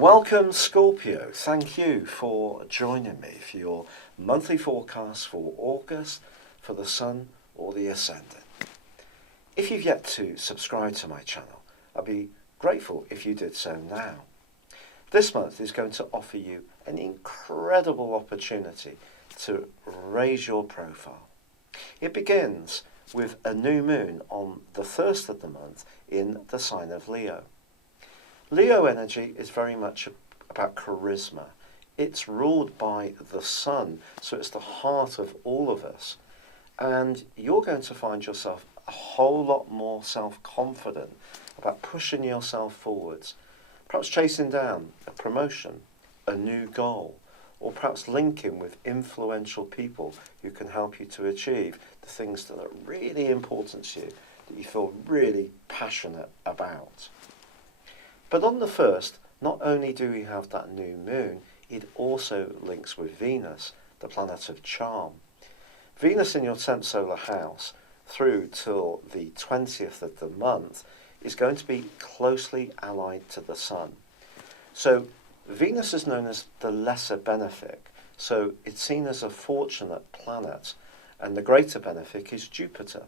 Welcome Scorpio, thank you for joining me for your monthly forecast for August for the Sun or the Ascendant. If you've yet to subscribe to my channel, I'd be grateful if you did so now. This month is going to offer you an incredible opportunity to raise your profile. It begins with a new moon on the first of the month in the sign of Leo. Leo energy is very much about charisma. It's ruled by the sun, so it's the heart of all of us. And you're going to find yourself a whole lot more self-confident about pushing yourself forwards, perhaps chasing down a promotion, a new goal, or perhaps linking with influential people who can help you to achieve the things that are really important to you, that you feel really passionate about. But on the first, not only do we have that new moon, it also links with Venus, the planet of charm. Venus in your 10th solar house through till the 20th of the month is going to be closely allied to the Sun. So Venus is known as the lesser benefic, so it's seen as a fortunate planet, and the greater benefic is Jupiter.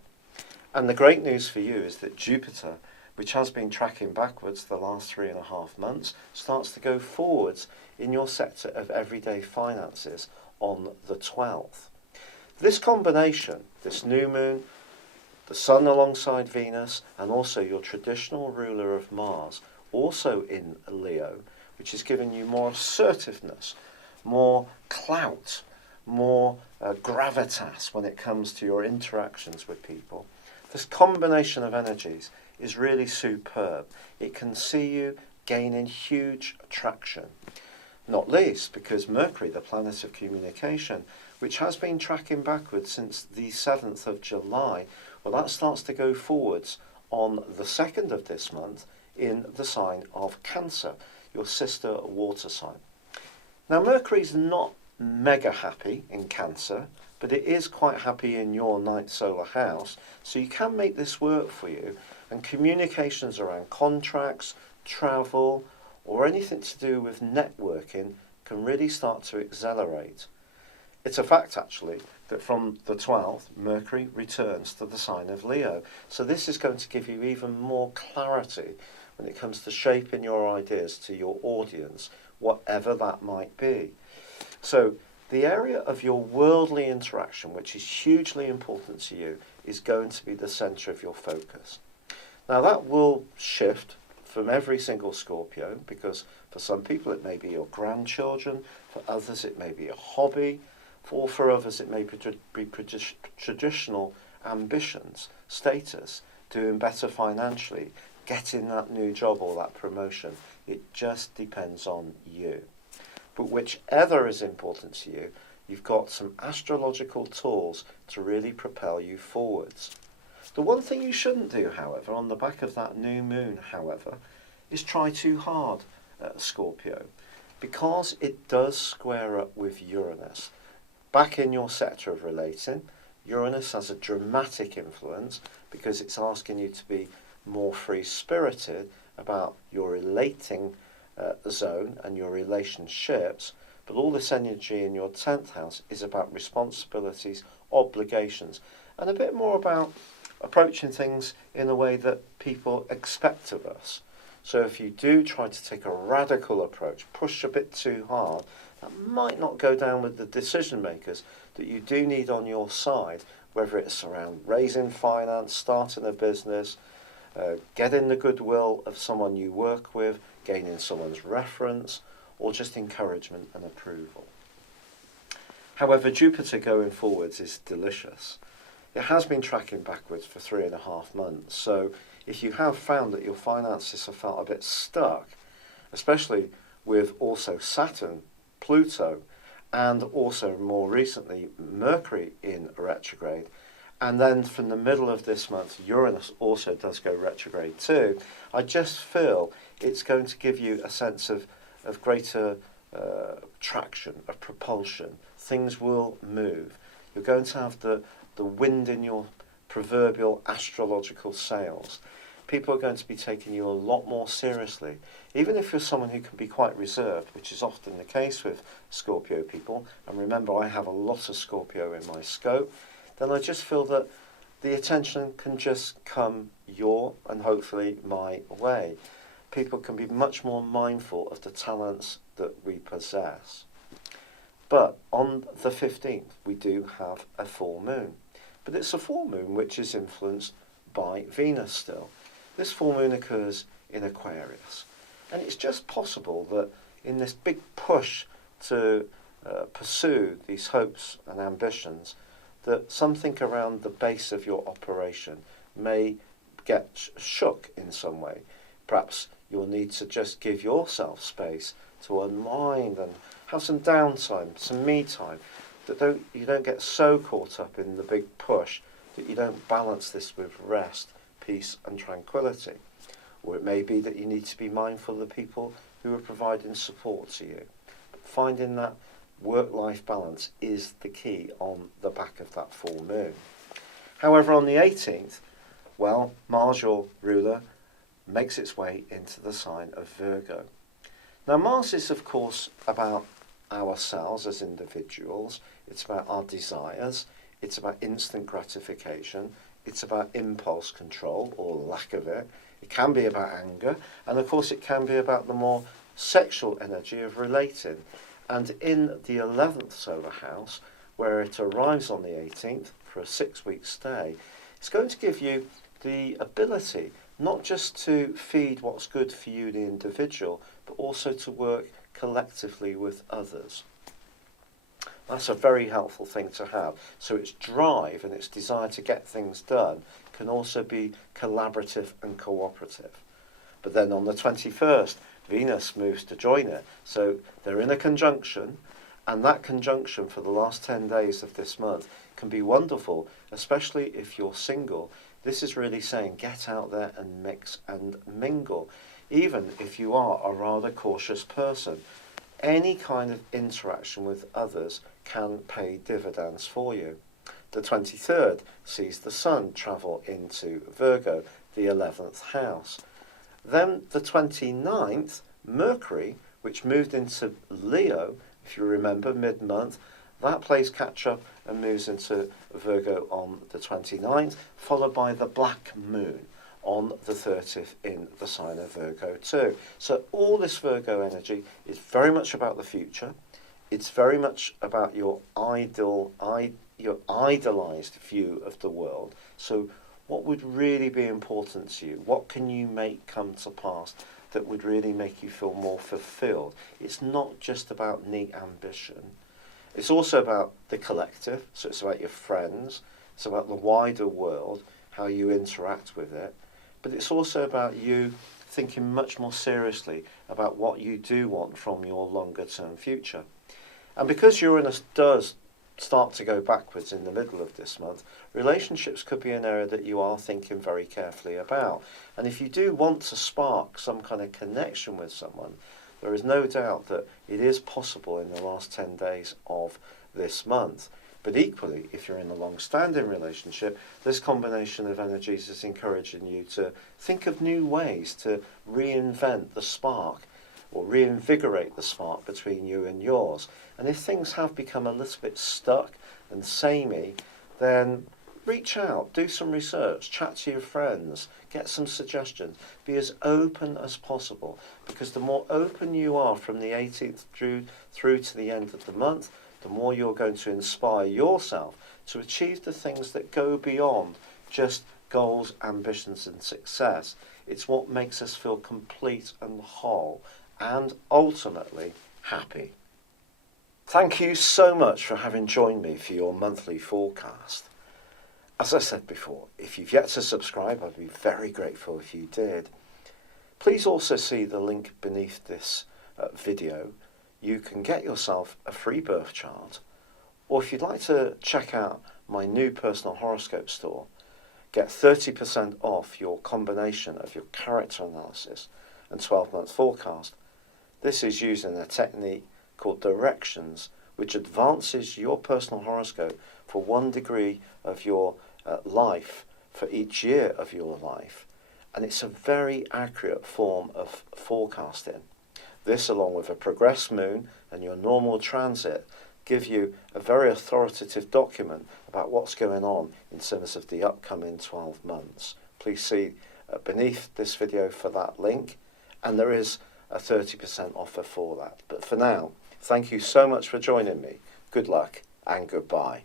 And the great news for you is that Jupiter, which has been tracking backwards the last 3.5 months, starts to go forwards in your sector of everyday finances on the 12th. This combination, this new moon, the Sun alongside Venus, and also your traditional ruler of Mars, also in Leo, which is giving you more assertiveness, more clout, more gravitas when it comes to your interactions with people. This combination of energies is really superb. It can see you gaining huge traction, not least because Mercury, the planet of communication, which has been tracking backwards since the 7th of July, well, that starts to go forwards on the 2nd of this month in the sign of Cancer, your sister water sign. Now, Mercury's not mega happy in Cancer, but it is quite happy in your 9th solar house, so you can make this work for you, and communications around contracts, travel, or anything to do with networking can really start to accelerate. It's a fact, actually, that from the 12th, Mercury returns to the sign of Leo, so this is going to give you even more clarity when it comes to shaping your ideas to your audience, whatever that might be. So the area of your worldly interaction, which is hugely important to you, is going to be the centre of your focus. Now that will shift from every single Scorpio, because for some people it may be your grandchildren, for others it may be a hobby, for others it may be traditional ambitions, status, doing better financially, getting that new job or that promotion. It just depends on you. But whichever is important to you, you've got some astrological tools to really propel you forwards. The one thing you shouldn't do, however, on the back of that new moon, however, is try too hard, Scorpio, because it does square up with Uranus. Back in your sector of relating, Uranus has a dramatic influence because it's asking you to be more free-spirited about your relating zone and your relationships, but all this energy in your 10th house is about responsibilities, obligations, and a bit more about approaching things in a way that people expect of us. So if you do try to take a radical approach, push a bit too hard, that might not go down with the decision makers that you do need on your side, whether it's around raising finance, starting a business, getting the goodwill of someone you work with, gaining someone's reference, or just encouragement and approval. However, Jupiter going forwards is delicious. It has been tracking backwards for 3.5 months, so if you have found that your finances have felt a bit stuck, especially with also Saturn, Pluto, and also more recently Mercury in retrograde, and then from the middle of this month Uranus also does go retrograde too, I just feel it's going to give you a sense of greater traction, of propulsion. Things will move. You're going to have the wind in your proverbial astrological sails. people are going to be taking you a lot more seriously. Even if you're someone who can be quite reserved, which is often the case with Scorpio people, and remember I have a lot of Scorpio in my scope, then I just feel that the attention can just come your and hopefully my way. People can be much more mindful of the talents that we possess. But on the 15th, we do have a full moon. But it's a full moon which is influenced by Venus still. This full moon occurs in Aquarius. And it's just possible that in this big push to pursue these hopes and ambitions, that something around the base of your operation may get shook in some way. Perhaps you'll need to just give yourself space to unwind and have some downtime, some me time, that you don't get so caught up in the big push that you don't balance this with rest, peace and tranquility. Or it may be that you need to be mindful of the people who are providing support to you. But finding that work-life balance is the key on the back of that full moon. However, on the 18th, well, Mars, your ruler, makes its way into the sign of Virgo. Now, Mars is, of course, about ourselves as individuals. It's about our desires. It's about instant gratification. It's about impulse control, or lack of it. It can be about anger. And, of course, it can be about the more sexual energy of relating. And in the 11th solar house, where it arrives on the 18th for a 6-week stay, it's going to give you the ability not just to feed what's good for you, the individual, but also to work collectively with others. That's a very helpful thing to have. So its drive and its desire to get things done can also be collaborative and cooperative. But then on the 21st, Venus moves to join it. So they're in a conjunction, and that conjunction for the last 10 days of this month can be wonderful, especially if you're single. This is really saying get out there and mix and mingle. Even if you are a rather cautious person, any kind of interaction with others can pay dividends for you. The 23rd sees the Sun travel into Virgo, the 11th house. Then the 29th, Mercury, which moved into Leo, if you remember, mid-month, that plays catch-up and moves into Virgo on the 29th, followed by the Black Moon on the 30th in the sign of Virgo too. So all this Virgo energy is very much about the future. It's very much about your idealized view of the world. So what would really be important to you? What can you make come to pass that would really make you feel more fulfilled? It's not just about neat ambition. It's also about the collective, so it's about your friends, it's about the wider world, how you interact with it, but it's also about you thinking much more seriously about what you do want from your longer term future. And because Uranus does start to go backwards in the middle of this month, relationships could be an area that you are thinking very carefully about. And if you do want to spark some kind of connection with someone, there is no doubt that it is possible in the last 10 days of this month. But equally, if you're in a long-standing relationship, this combination of energies is encouraging you to think of new ways to reinvent the spark or reinvigorate the spark between you and yours. And if things have become a little bit stuck and samey, then reach out, do some research, chat to your friends, get some suggestions. Be as open as possible, because the more open you are from the 18th through to the end of the month, the more you're going to inspire yourself to achieve the things that go beyond just goals, ambitions and success. It's what makes us feel complete and whole and ultimately happy. Thank you so much for having joined me for your monthly forecast. As I said before, if you've yet to subscribe, I'd be very grateful if you did. Please also see the link beneath this video. You can get yourself a free birth chart, or if you'd like to check out my new personal horoscope store, get 30% off your combination of your character analysis and 12-month forecast. This is using a technique called directions, which advances your personal horoscope for 1 degree of your life for each year of your life. and it's a very accurate form of forecasting. This, along with a progressed moon and your normal transit, give you a very authoritative document about what's going on in terms of the upcoming 12 months. Please see beneath this video for that link, and there is a 30% offer for that. But for now, thank you so much for joining me. Good luck and goodbye.